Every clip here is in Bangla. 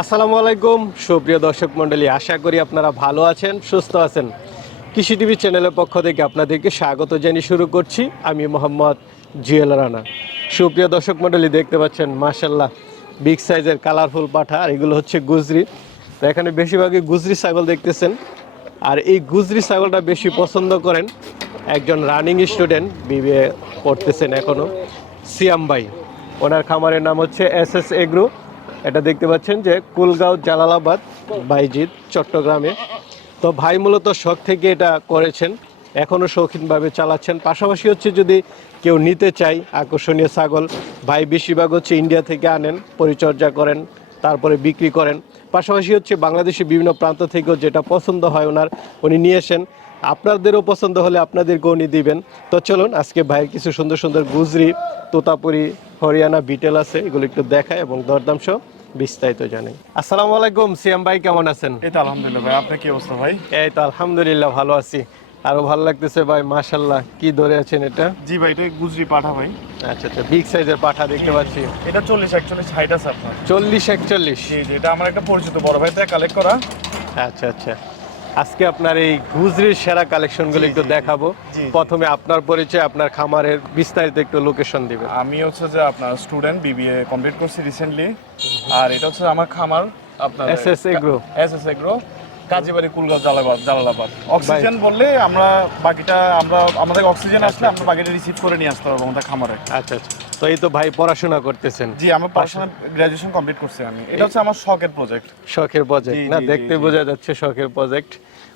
আসসালামু আলাইকুম সুপ্রিয় দর্শক মন্ডলী আশা করি আপনারা ভালো আছেন সুস্থ আছেন। কৃষি টিভি চ্যানেলের পক্ষ থেকে আপনাদেরকে স্বাগত জানিয়ে শুরু করছি। আমি মোহাম্মদ জুয়েল রানা। সুপ্রিয় দর্শক মণ্ডলী, দেখতে পাচ্ছেন মাশাল্লাহ বিগ সাইজের কালারফুল পাঠা, আর এগুলো হচ্ছে গুজরি। তো এখানে বেশিরভাগই গুজরি ছাগল দেখতেছেন। আর এই গুজরি ছাগলটা বেশি পছন্দ করেন একজন রানিং স্টুডেন্ট বিবিএ পড়তেছেন এখনও সিয়াম ভাই। ওনার খামারের নাম হচ্ছে এস এস এগ্রো এটা দেখতে পাচ্ছেন যে কুলগাঁও জালালাবাদ বাইজিৎ চট্টগ্রামে। তো ভাই মূলত শখ থেকে এটা করেছেন এখনও শৌখিনভাবে চালাচ্ছেন। পাশাপাশি হচ্ছে যদি কেউ নিতে চাই আকর্ষণীয় ছাগল, ভাই বেশিরভাগ হচ্ছে ইন্ডিয়া থেকে আনেন, পরিচর্যা করেন, তারপরে বিক্রি করেন। পাশাপাশি হচ্ছে বাংলাদেশের বিভিন্ন প্রান্ত থেকেও যেটা পছন্দ হয় ওনার, উনি নিয়ে আসেন। আপনাদেরও পছন্দ হলে আপনাদেরকেও উনি দিবেন। তো চলুন, আজকে ভাইয়ের কিছু সুন্দর সুন্দর গুজরি, তোতাপুরি, হরিয়ানা, বিটেল আছে, এগুলো একটু দেখায় এবং দরদাম সহ বিস্তারিত জানাই আসসালামু আলাইকুম সিয়াম ভাই কেমন আছেন? এই তো আলহামদুলিল্লাহ ভাই আপনি কি অবস্থা ভাই? এই তো আলহামদুলিল্লাহ ভালো আছি। আরও ভালো লাগতেছে ভাই মাশাল্লাহ কি ধরে আছেন এটা? জি ভাই এটা গুজরি পাঠা ভাই। আচ্ছা আচ্ছা বিগ সাইজের পাঠা দেখতে পাচ্ছি। এটা চল্লিশ একচল্লিশ হাইট আছে আপনার। চল্লিশ একচল্লিশ। জি জি এটা আমার একটা পরিচিত বড় ভাই থেকে কালেক্ট করা। আচ্ছা আচ্ছা। আজকে আপনার এই গুজরির সেরা কালেকশনগুলো একটু দেখাবো। প্রথমে আপনার পরিচয় আপনার খামারের বিস্তারিত একটু লোকেশন দিবে আমি হচ্ছে যে আপনার স্টুডেন্ট বিবিএ কমপ্লিট করছি রিসেন্টলি আর এটা হচ্ছে আমার খামার আপনার SS agro S S agro Kazibari Kulgaon Jalabad Jalalabad. Oxygen বললে আমরা বাকিটা আমরা আমাদের অক্সিজেন আসলে আমরা বাকিটা রিসিভ করে নিয়ে আসতে পারব আমাদের খামারে। আচ্ছা আচ্ছা। তো এই তো ভাই পড়াশোনা করতেছেন। জি আমার পড়াশোনা গ্রাজুয়েশন কমপ্লিট করছি আমি। এটা হচ্ছে আমার শখের প্রজেক্ট শখের প্রজেক্ট না দেখতে। বোঝা যাচ্ছে শখের প্রজেক্ট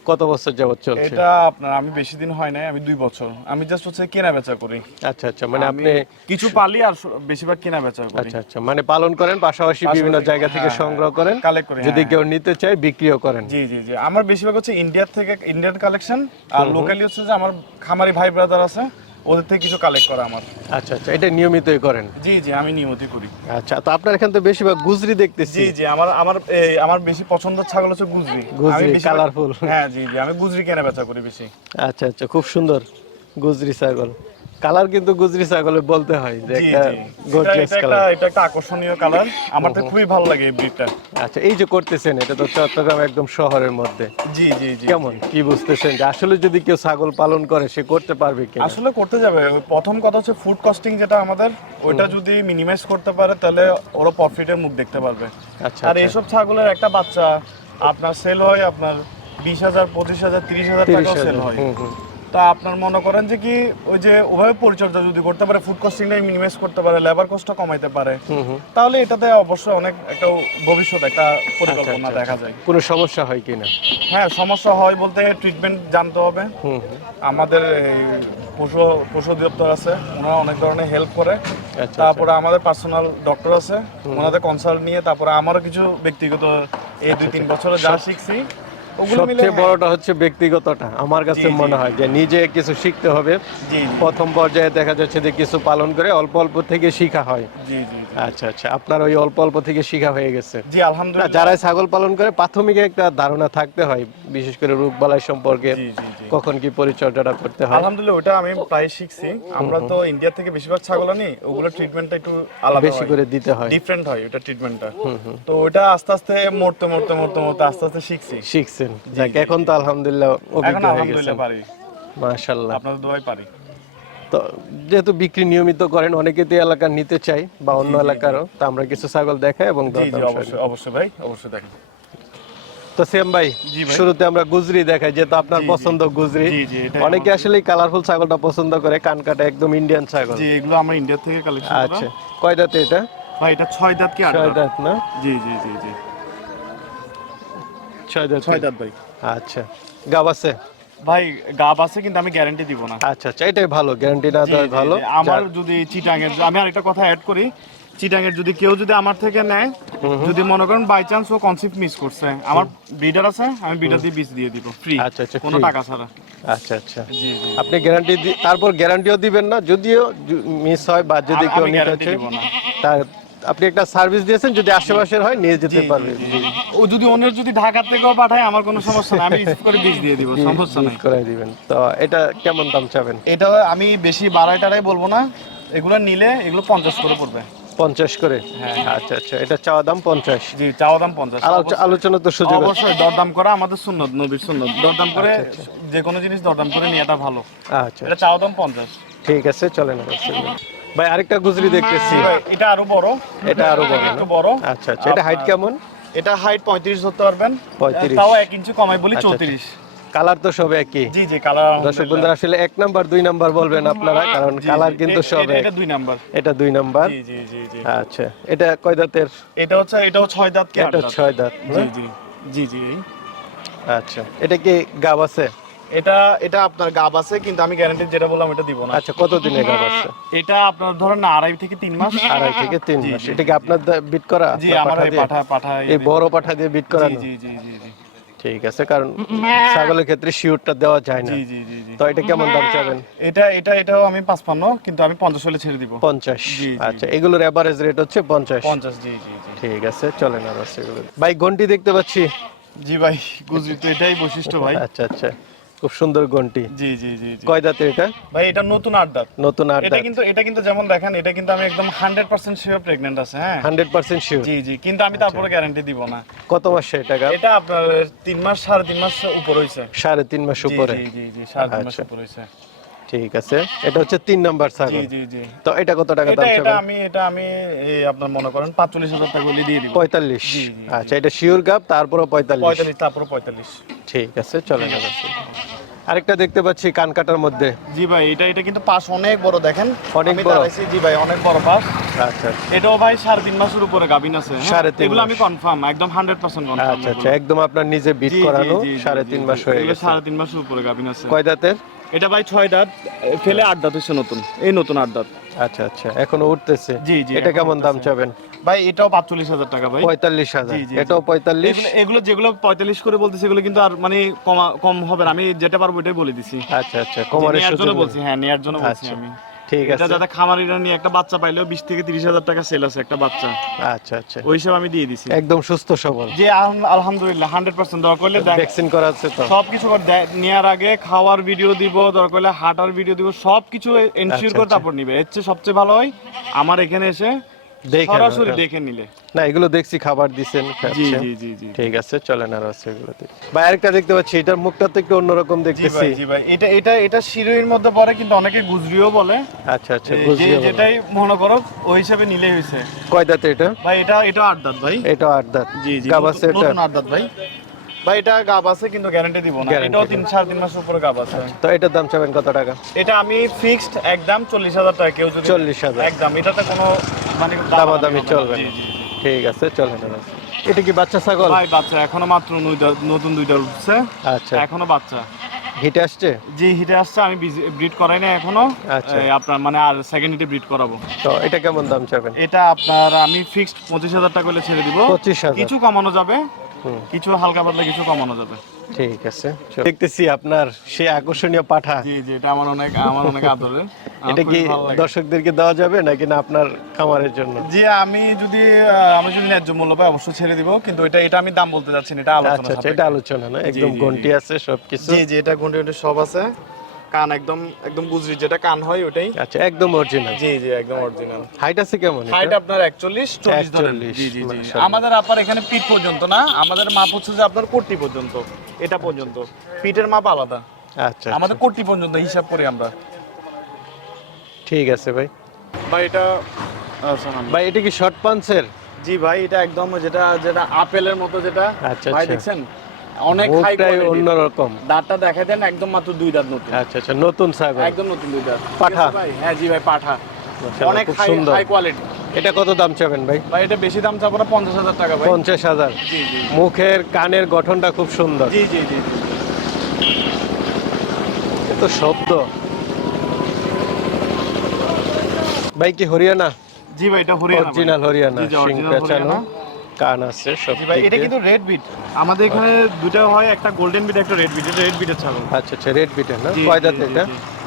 কত বছর যাবত চলছে? এটা আপনার আমি বেশি দিন হয় নাই আমি দুই বছর। আমি জাস্ট হচ্ছে কেনা বেচা করি। আচ্ছা আচ্ছা মানে আপনি কিছু পালি আর বেশিরভাগ কেনা বেচা করি। আচ্ছা আচ্ছা মানে পালন করেন পাশাপাশি বিভিন্ন জায়গা থেকে হ্যাঁ, সংগ্রহ করেন। যদি হ্যাঁ, কেউ নিতে চায় বিক্রিও করেন। জি জি জি। আমার বেশিরভাগ হচ্ছে ইন্ডিয়ার থেকে ইন্ডিয়ান কালেকশন আর লোকালি হচ্ছে যে আমার খামারি ভাই ব্রাদার আছে। ওদের থেকে কিছু কালেক্ট করা আমার। আচ্ছা আচ্ছা এটা নিয়মিতই করেন? জি জি আমি নিয়মিতই করি। আচ্ছা তো আপনার এখানে তো বেশিরভাগ গুজরি দেখতেছি। জি জি আমার আমার এই, আমার বেশি পছন্দের ছাগল হচ্ছে গুজরি। গুজরি, কালারফুল হ্যাঁ জি জি আমি গুজরি কেনা বেচা করি বেশি। আচ্ছা আচ্ছা খুব সুন্দর গুজরি ছাগল। কালার কিন্তু গুজরি ছাগলে বলতে হয় যে একটা গর্জিয়াস কালার এটা একটা আকর্ষণীয় কালার আমার তো খুবই ভালো লাগে এই ব্রিডটা আচ্ছা এই যে করতেছেন এটা তো চট্টগ্রাম একদম শহরের মধ্যে। জি জি জি কেমন? কি বুঝতেছেন যে আসলে যদি কেউ ছাগল পালন করে সে করতে পারবে কি আসলে করতে যাবে। প্রথম কথা হচ্ছে ফুড কস্টিং যেটা আমাদের ওইটা যদি মিনিমাইজ করতে পারে তাহলে ওরা প্রফিটের মুখ দেখতে পারবে। আচ্ছা আর আচ্ছা। এইসব ছাগলের একটা বাচ্চা আপনার সেল হয় আপনার বিশ হাজার পঁচিশ হাজার তিরিশ হাজার টাকাও সেল হয়। তা আপনার মনে করেন যে কি ওই যে ওভাবে পরিচর্যা যদি করতে পারে ফুড কস্টিংটা মিনিমাইজ করতে পারে লেবার কস্টটা কমাইতে পারে তাহলে এটাতে অবশ্যই অনেক একটা ভবিষ্যৎ একটা পরিকল্পনা আচ্ছা, দেখা যায়। কোনো সমস্যা হয় কিনা? হ্যাঁ সমস্যা হয় বলতে ট্রিটমেন্ট জানতে হবে। আমাদের পশু পশু অধিদপ্তর আছে ওনারা অনেক ধরনের হেল্প করে। আচ্ছা তারপরে আমাদের পার্সোনাল ডক্টর আছে ওনাদের কনসাল্ট নিয়ে তারপরে আমারও কিছু ব্যক্তিগত এই দুই তিন বছরে যা শিখছি সবচেয়ে বড়টা হচ্ছে ব্যক্তিগতটা আমার কাছে মনে হয় যে নিজে কিছু শিখতে হবে। প্রথম পর্যায়ে দেখা যাচ্ছে যে কিছু পালন করে অল্প অল্প থেকে শিখা হয়। আচ্ছা আচ্ছা আপনার ওই অল্প অল্প থেকে শিখা হয়ে গেছে। জি আলহামদুলিল্লাহ। যারা ছাগল পালন করে প্রাথমিক একটা ধারণা থাকতে হয় বিশেষ করে রোগ বালাই সম্পর্কে কখন কি পরিচর্যাটা করতে হয়? আলহামদুলিল্লাহ ওটা আমি প্রায় শিখছি। আমরা তো ইন্ডিয়া থেকে বেশিরভাগ ছাগল আনি ওগুলো ট্রিটমেন্টটা একটু আলাদা বেশি করে দিতে হয়। ডিফারেন্ট হয় ওটা ট্রিটমেন্টটা তো ওটা আস্তে আস্তে মরতে মরতে মরতে মরতে আস্তে আস্তে শিখছি। শিখছেন। যাক এখন তো আলহামদুলিল্লাহ অভিজ্ঞ হয়ে গেছেন। পারি। আপনাদের দোয়াই পারি। তো যেহেতু বিক্রি নিয়মিত করেন অনেকে তো এই এলাকার নিতে চাই বা অন্য এলাকারও তো আমরা কিছু ছাগল দেখাই এবং। অবশ্যই অবশ্যই ভাই অবশ্যই দেখেন। তো সেম ভাই শুরুতে আমরা গুজরি দেখাই যেহেতু আপনার। পছন্দ গুজরি। অনেকে আসলে কালারফুল ছাগলটা পছন্দ করে কান কাটা একদম ইন্ডিয়ান ছাগল। জি এগুলো আমরা ইন্ডিয়া থেকে কালেকশন আচ্ছা কয়টাতে এটা? ভাই এটা ছয় দাঁত কি আট দাঁত? না? জি জি জি জি। ছয় দাঁত। ছয় দাঁত ভাই। আচ্ছা গাব আছে? ভাই গাব আছে কিন্তু আমি গ্যারান্টি দিব না। আচ্ছা আচ্ছা এটাই ভালো গ্যারান্টি না দেওয়া ভালো। আমার যদি চিটাঙের আমি আরেকটা কথা অ্যাড করি। চিটাঙের যদি কেউ যদি আমার থেকে নেয় যদি মনে করেন বাই চান্স ও কনসেপ্ট মিস করছে আমার ব্রিডার আছে আমি ব্রিডার দিয়ে বীজ দিয়ে দিব ফ্রি আচ্ছা, আচ্ছা, কোনো টাকা ছাড়া। আচ্ছা আচ্ছা। আপনি গ্যারান্টি তারপর গ্যারান্টিও দিবেন না যদিও মিস হয় বা যদি কেউ নিতে হচ্ছে তার আপনি একটা সার্ভিস দিয়েছেন যদি আশেপাশের হয় নিয়ে যেতে পারবে। ও যদি অন্যের যদি ঢাকা থেকেও পাঠায় আমার কোনো সমস্যা নাই আমি করে বীজ দিয়ে দিব সমস্যা নাই। করে দিবেন। তো এটা কেমন দাম চাবেন? এটা আমি বেশি বাড়াই টাড়াই বলব না এগুলো নিলে এগুলো পঞ্চাশ করে পড়বে। পঞ্চাশ করে? হ্যাঁ। আচ্ছা আচ্ছা এটা চাওয়া দাম পঞ্চাশ? জি চাওয়া দাম পঞ্চাশ। আলোচনা তো সুযোগ অবশ্যই দরদাম করা আমাদের সুন্নত নবীর সুন্নত। দরদাম করে যে কোনো জিনিস দরদাম করে নেওয়াটা ভালো। আচ্ছা এটা চাওয়া দাম পঞ্চাশ। ঠিক আছে চলেন। ভাই আরেকটা গুজরি দেখতেছি। এটা আরও বড়। এটা আরও বড়? একটু বড়। আচ্ছা আচ্ছা এটা হাইট কেমন? এটা হাইট পঁয়ত্রিশ ধরতে পারবেন। 35 তাও এক ইঞ্চি কমাই বলি আচ্ছা, চৌত্রিশ। কালার তো সব একই। জি জি কালার দর্শক বন্ধুরা আসলে এক নাম্বার দুই নাম্বার বলবেন আপনারা কারণ কালার কিন্তু সব এটা দুই নাম্বার। এটা দুই নাম্বার। জি জি জি জি। আচ্ছা এটা কয় দাঁতের? এটা হচ্ছে এটাও ছয় দাঁত কি এটা ছয় দাঁত জি জি জি জি। আচ্ছা এটা কি গাব আছে? এটা এটা আপনার গাব আছে কিন্তু আমি গ্যারান্টি যেটা বললাম এটা দিব না। আচ্ছা কত দিনে গাব আছে? এটা আপনার ধরেন আড়াই থেকে তিন মাস। আড়াই থেকে তিন মাস। এটা কি আপনার বিট করা জি আমার পাঠা পাঠা পাঠা এই বড় পাঠা দিয়ে বিট করা জি জি জি জি। ঠিক আছে কারণ ছাগলের ক্ষেত্রে শিওরটা দেওয়া যায় না। তো এটা কেমন দাম চাবেন? এটা এটা এটাও আমি পাঁচপান্ন কিন্তু আমি পঞ্চাশ হলে ছেড়ে দিব। পঞ্চাশ। জি, জি, আচ্ছা এগুলোর এভারেজ রেট হচ্ছে পঞ্চাশ। পঞ্চাশ জি জি ঠিক আছে চলেন না সেগুলো। ভাই ঘন্টি দেখতে পাচ্ছি। জি ভাই গুজরি তো এটাই বৈশিষ্ট্য ভাই। আচ্ছা আচ্ছা। খুব সুন্দর ঘন্টি জি জি জি জি। কয় দাঁতের এটা? ভাই এটা নতুন আড্ডা নতুন আট এটা কিন্তু এটা কিন্তু যেমন দেখেন এটা কিন্তু আমি একদম হান্ড্রেড পার্সেন্ট শিওর প্রেগনেন্ট আছে হ্যাঁ? হান্ড্রেড পার্সেন্ট শিওর জি জি কিন্তু আমি তারপরে গ্যারান্টি দিব না। কত মাসে এটা গাব? এটা আপনার তিন মাস সাড়ে তিন মাস উপর সাড়ে তিন মাস উপরে। জি জি জি সাড়ে তিন মাস আচ্ছা। উপর হয়েছে ঠিক আছে। এটা হচ্ছে তিন নাম্বার জি ছাগল। জি জি তো এটা কত টাকা দাম এটা আমি এটা আমি এই আপনার মনে করেন পাঁচচল্লিশ হাজার টাকা বলে দিয়ে দিব। জি, জি, আচ্ছা এটা শিওর গাব তারপরে পঁয়তাল্লিশ। পঁয়তাল্লিশ তারপরে পঁয়তাল্লিশ। ঠিক আছে চলে যাবে আরেকটা দেখতে পাচ্ছি কানকাটার মধ্যে। জি ভাই এটা এটা কিন্তু পাশ অনেক বড় দেখেন? অনেক বড়? জি ভাই অনেক বড় পাশ। আচ্ছা এটাও ভাই সাড়ে তিন মাসের উপরে গাভিন আছে হ্যাঁ? সাড়ে তিন এগুলো আমি কনফার্ম একদম হান্ড্রেড পার্সেন্ট কনফার্ম আচ্ছা আচ্ছা একদম আপনার নিজে বিট করানো সাড়ে তিন মাস হয়ে গেছে। সাড়ে তিন মাসের উপরে গাবিন আছে। কয় দাঁতের? এটা ভাই ছয় দাঁত ফেলে আট দাঁত হচ্ছে নতুন এই নতুন আট দাঁত। আচ্ছা আচ্ছা এখন উঠতেছে। জি, জি, এটা কেমন দাম চাবেন? ভাই এটাও পাঁচচল্লিশ হাজার টাকা ভাই। পঁয়তাল্লিশ হাজার। এটাও পঁয়তাল্লিশ? এগুলো- যেগুলো পঁয়তাল্লিশ করে বলতেছে এগুলো কিন্তু আর মানে কমা কম হবে না। আমি যেটা পারব এটাই বলে দিছি। আচ্ছা আচ্ছা কমার জন্য বলছি হ্যাঁ নেয়ার জন্য বলছি আচ্ছা, আমি। ঠিক এটা আছে। যাতে খামারিরা নিয়ে একটা বাচ্চা পাইলেও বিশ থেকে তিরিশ হাজার টাকা সেল আছে একটা বাচ্চা। আচ্ছা আচ্ছা। ওই সব আমি দিয়ে দিছি। একদম সুস্থ সবল। যে আলহামদুলিল্লাহ হান্ড্রেড পার্সেন্ট দরকার করলে ভ্যাকসিন করা আছে তো। সব কিছু করে দেয়- নেয়ার আগে খাওয়ার ভিডিও দিব দরকার হলে হাঁটার ভিডিও দিব সব কিছু এনশিওর আচ্ছা, করে আচ্ছা। তারপর নিবে। এর চেয়ে সবচেয়ে ভালো হয় আমার এখানে এসে সরাসরি দেখে নিলে। না এগুলো দেখছি খাবার দিছেন জি জি জি জি। ঠিক আছে চলেন আর আছে এগুলো ভাই আরেকটা দেখতে পাচ্ছি এটার মুখটা তো একটু অন্যরকম দেখতেছি। জি ভাই এটা এটা এটা শিরোইর মধ্যে পড়ে কিন্তু অনেকে গুজরিও বলে। আচ্ছা আচ্ছা। যেটাই মনে করো ওই হিসাবে কয় দাঁতে এটা? ভাই এটা এটা আট দাঁত ভাই। এটা আট দাঁত। জি জি গাব আছে এটা? নতুন আট দাঁত ভাই। ভাই এটা গাব আছে কিন্তু গ্যারান্টি দিব না। এটাও তিন সাড়ে তিন মাসের উপরে গাব আছে। তো এটার দাম চাবেন কত টাকা? এটা আমি ফিক্সড একদম চল্লিশ হাজার টাকা কেউ যদি চল্লিশ হাজার। একদম এটাতে কোনো মানে দামাদামি চলবে জি। জি, জি। ঠিক আছে চলেন এটা কি বাচ্চা ছাগল? ভাই বাচ্চা। এখনও মাত্র নতুন দুইটা উঠছে। আচ্ছা। এখনও বাচ্চা। হিটে আসছে? যে হিটে আসছে। আমি ব্রিড করাই না এখনও। আচ্ছা। আপনার মানে আর সেকেন্ড হিটে ব্রিড করাবো। তো এটা কেমন দাম চাবেন? এটা আপনার আমি ফিক্সড পঁচিশ হাজার টাকা করে ছেড়ে দিব। পঁচিশ কিছু কমানো যাবে। কিছু হালকা পাতলা কিছু কমানো যাবে। ঠিক আছে দেখতেছি আপনার সেই আকর্ষণীয় পাঠা। জি জি এটা আমার অনেক আমার অনেক আদরের। এটা কি দর্শকদেরকে দেওয়া যাবে নাকি না আপনার খামারের জন্য? জি আমি যদি আমি যদি ন্যায্য মূল্য পাই অবশ্যই ছেড়ে দিব কিন্তু এটা এটা আমি দাম বলতে যাচ্ছি না এটা আলোচনা আচ্ছা আচ্ছা এটা আলোচনা না একদম। ঘন্টি আছে সবকিছু। জি জি এটা গুন্ডি সব আছে। কান একদম একদম গুজরি যেটা কান হয় ওটাই। আচ্ছা একদম অরিজিনাল জি জি একদম অরিজিনাল হাইট আছে কেমন? হাইট আপনার 41 40 ধরেন। জি জি জি। আমাদের আপনার এখানে পিঠ পর্যন্ত না আমাদের মাপ হচ্ছে যে আপনার কোটি পর্যন্ত এটা পর্যন্ত। পিঠের মাপ আলাদা। আচ্ছা আমাদের কোটি পর্যন্ত হিসাব করি আমরা। ঠিক আছে ভাই। ভাই এটা শোনান ভাই এটা কি শর্ট পাঞ্চের জি ভাই এটা একদম যেটা যেটা আপেলের মতো যেটা। আচ্ছা, ভাই আচ্ছা। দেখছেন? অনেক হাই অন্যরকম দাঁতটা দেখা দেন একদম মাত্র দুই দাঁত নতুন। আচ্ছা আচ্ছা নতুন ছাগল। একদম নতুন দুই দাঁত। পাঠা? হ্যাঁ জি ভাই পাঠা। অনেক হাই সুন্দর। হাই কোয়ালিটি এটা কত দাম চাবেন ভাই? ভাই এটা বেশি দাম চাবো না পঞ্চাশ হাজার টাকা ভাই। পঞ্চাশ হাজার। মুখের কানের গঠনটা খুব সুন্দর। জি জি জি শব্দ। ভাই কি হরিয়ানা? জি ভাই এটা হরিয়ানা অরিজিনাল হরিয়ানা জি, পেঁচানো। কান আছে সব জি ভাই এটা কিন্তু রেড বিট আমাদের এখানে দুটো হয় একটা গোল্ডেন বিট একটা রেড বিট এটা রেড বিটের ছাগল। আচ্ছা আচ্ছা রেড বিটের না? কয় দাঁত এটা?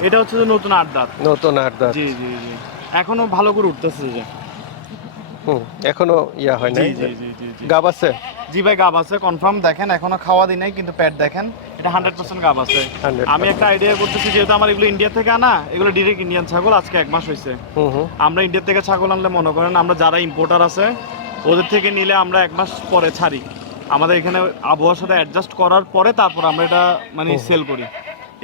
এটা হচ্ছে যে নতুন আট দাঁত। নতুন আট দাঁত। জি জি জি। এখনও ভালো করে উঠতেছে যে। হুম এখনও ইয়া হয় নাই? জি জি জি জি। গাব আছে? জি ভাই গাব আছে কনফার্ম দেখেন এখনও খাওয়া দিই নাই কিন্তু প্যাট দেখেন এটা হান্ড্রেড পার্সেন্ট গাব আছে। আমি একটা আইডিয়া করতেছি যেহেতু আমার এগুলো ইন্ডিয়া থেকে আনা এগুলো ডিরেক্ট ইন্ডিয়ান ছাগল আজকে এক মাস হয়েছে আমরা ইন্ডিয়া থেকে ছাগল আনলে মনে করেন আমরা যারা ইম্পোর্টার আছে ওদের থেকে নিলে আমরা এক মাস পরে ছাড়ি। আমাদের এখানে আবহাওয়ার সাথে অ্যাডজাস্ট করার পরে তারপর আমরা এটা মানে সেল করি।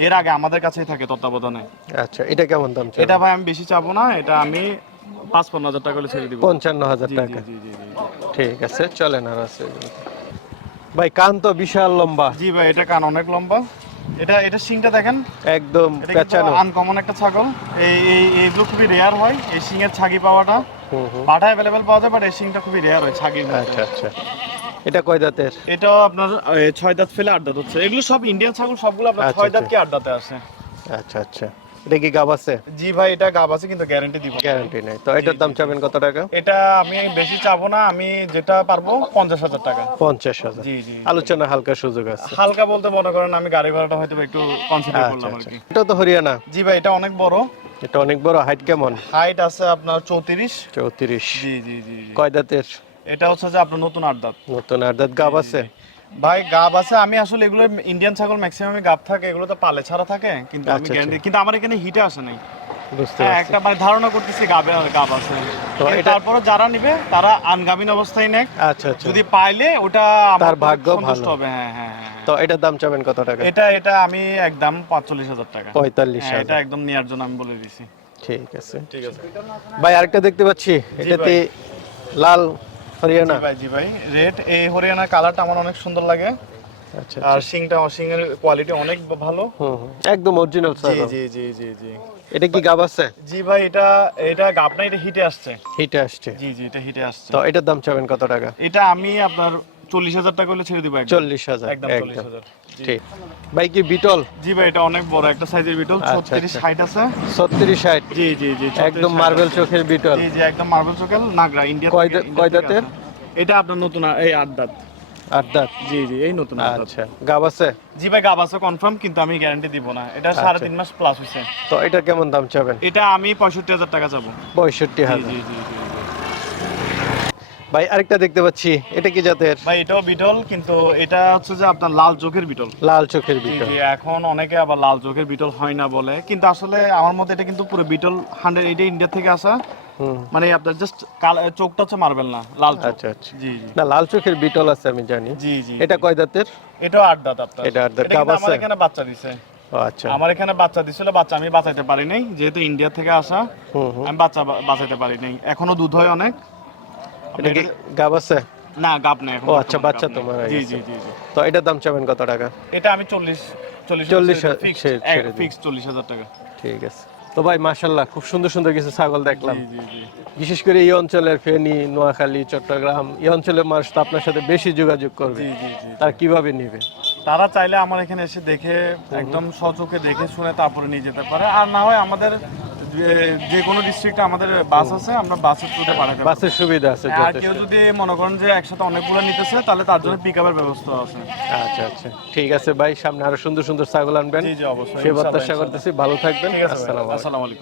এর আগে আমাদের কাছেই থাকে তত্ত্বাবধানে। আচ্ছা এটা কেমন দাম এটা ভাই আমি বেশি চাবো না এটা আমি পাঁচ পনেরো হাজার টাকা করে ছেড়ে দিব। পঞ্চান্ন হাজার জি, টাকা। জি, জি, জি, জি। ঠিক আছে চলেন আর আছে। ভাই কান তো বিশাল লম্বা। জি ভাই এটা কান অনেক লম্বা। এটা এটা শিংটা দেখেন। একদম পেঁচানো। আনকমন একটা ছাগল। এই এই এইগুলো খুবই রেয়ার হয় এই শিংয়ের ছাগি পাওয়াটা। পাটা অ্যাভেলেবেল পাওয়া যায় বাট এই শিংটা খুবই রেয়ার হয় ছাগি। আচ্ছা আচ্ছা। এটা কয় দাঁতের? এটা আপনার ছয় দাঁত ফেলে আট দাঁত হচ্ছে। এগুলো সব ইন্ডিয়ান ছাগল সবগুলো আপনার আচ্ছা, ছয় দাঁত আচ্ছা। কি আট দাঁতে আছে আচ্ছা আচ্ছা। এটা কি গাব আছে? জি ভাই এটা গাব আছে কিন্তু গ্যারান্টি দিব। গ্যারান্টি নেই। তো এটার দাম চাবেন কত টাকা? এটা আমি বেশি চাবো না আমি যেটা পারব পঞ্চাশ হাজার টাকা। পঞ্চাশ হাজার। জি জি। আলোচনা হালকা সুযোগ আছে। হালকা বলতে মনে করেন আমি গাড়ি ভাড়াটা হয়তো একটু কনসিডার আচ্ছা করলাম আর আচ্ছা কি। এটা তো হরিয়ানা। জি ভাই এটা অনেক বড়। এটা অনেক বড়। হাইট কেমন? হাইট আছে আপনার চৌত্রিশ। চৌত্রিশ। জি জি জি। কয় দাঁতের? এটা হচ্ছে যে আপনার নতুন আট দাঁত। নতুন আর দাঁত গাব আছে? ভাই গাব আছে। আমি আসলে এগুলো ইন্ডিয়ান ছাগল ম্যাক্সিমাম গাব থাকে এগুলো তো পালে ছাড়া থাকে। কিন্তু আমি আচ্ছা, গ্যারান্টি কিন্তু আমার এখানে হিটে আসে নাই। হ্যাঁ একটা মানে ধারণা করতেছি গাবে গাব আছে। তারপরে যারা নিবে তারা আনগামীন অবস্থায় নেক। আচ্ছা আচ্ছা। যদি পাইলে ওটা আমার তার ভাগ্য ভালো। হবে। হ্যাঁ হ্যাঁ হ্যাঁ তো এটার দাম চাবেন কত টাকা? এটা এটা আমি একদম পাঁচচল্লিশ হাজার টাকা। পঁয়তাল্লিশ হ্যাঁ, এটা একদম নেওয়ার জন্য আমি বলে দিছি। ঠিক আছে। ঠিক আছে। ভাই আরেকটা দেখতে পাচ্ছি। এটাতে লাল হরিয়ানা? জি ভাই জি ভাই। রেড এই হরিয়ানার কালারটা আমার অনেক সুন্দর লাগে। আচ্ছা আর শিংটা শিংয়ের কোয়ালিটি অনেক ভালো। একদম অরিজিনাল জি জি জি জি জি। এটা কি গাব আছে? জি ভাই এটা এটা গাব না এটা হিটে আসছে। হিটে আসছে। জি জি এটা হিটে আসছে। তো এটার দাম চাবেন কত টাকা? এটা আমি আপনার চল্লিশ হাজার টাকা হলে ছেড়ে দিব চল্লিশ হাজার একদম চল্লিশ হাজার। ঠিক। ভাই কি বিটল? জি ভাই এটা অনেক বড় একটা সাইজের বিটল। আচ্ছা, আচ্ছা। আছে। ছত্রিশ ষাট জি জি জি একদম মার্বেল চোখের বিটল। জি জি একদম মার্বেল নাগরা ইন্ডিয়া কয় দাঁতের? এটা আপনার নতুন এই আট দাঁত আট দাঁত জি জি এই নতুন আচ্ছা। গাব আছে? জি ভাই গাব আছে কনফার্ম কিন্তু আমি গ্যারান্টি দিব না। এটা সাড়ে তিন মাস প্লাস হয়েছে তো এটা কেমন দাম চাবেন? এটা আমি পঁয়ষট্টি হাজার টাকা চাবো। পঁয়ষট্টি হাজার। জি জি জি। ভাই আরেকটা দেখতে পাচ্ছি। এটা কি জাতের? ভাই এটাও বিটল কিন্তু এটা হচ্ছে যে আপনার লাল চোখের বিটল। লাল চোখের বিটল। এখন অনেকে আবার লাল চোখের বিটল হয় না বলে। কিন্তু আসলে আমার মতে এটা কিন্তু পুরো বিটল হান্ড্রেড ইন্ডিয়া থেকে আসা। মানে আপনার জাস্ট চোখটা হচ্ছে না লাল চোখ। আচ্ছা আচ্ছা। জি জি। না লাল চোখের বিটল আছে আমি জানি। জি জি। এটা কয় দাঁতের এটাও আট দাঁত আপনার। এটা আট দাঁত। এটা আমার এখানে বাচ্চা দিছে। আচ্ছা। আমার এখানে বাচ্চা দিছিল বাচ্চা আমি বাঁচাইতে পারি নাই। যেহেতু ইন্ডিয়া থেকে আসা আমি বাচ্চা বাঁচাইতে পারি নাই। এখনও দুধ হয় অনেক। এটা কি গাব আছে? না নেই এখন ও আচ্ছা, বাচ্চা গাব তো নেই। মারা জি জি জি তো এটার দাম চাবেন কত টাকা? এটা আমি চল্লিশ চল্লিশ 40 ফিক্স ছেড়ে- ছেড়ে দিন। ফিক্স চল্লিশ হাজার টাকা। ঠিক আছে। তো ভাই মাশাল্লাহ খুব সুন্দর সুন্দর কিছু ছাগল দেখলাম। জি জি জি। বিশেষ করে এই অঞ্চলের ফেনী নোয়াখালী চট্টগ্রাম এই অঞ্চলের মানুষ তো আপনার সাথে বেশি যোগাযোগ করবে। জি জি জি তার কীভাবে নিবে? তারা চাইলে আমার এখানে এসে দেখে একদম সচোখে দেখে শুনে তারপরে নিয়ে যেতে পারে। আর না হয় আমাদের যে- কোনো ডিস্ট্রিক্টে আমাদের বাস আছে আমরা বাসের থ্রুতে পাঠাতে বাসের সুবিধা আছে আর কেউ যদি মনে করেন যে একসাথে অনেকগুলো নিতেছে তাহলে তার জন্য পিক আপের ব্যবস্থা আছে। আচ্ছা আচ্ছা। ঠিক আছে ভাই সামনে আরও সুন্দর সুন্দর ছাগল আনবেন। জি জি অবশ্যই সে বার্তা প্রত্যাশা করতেছি ভালো থাকবেন। আসসালামু আলাইকুম।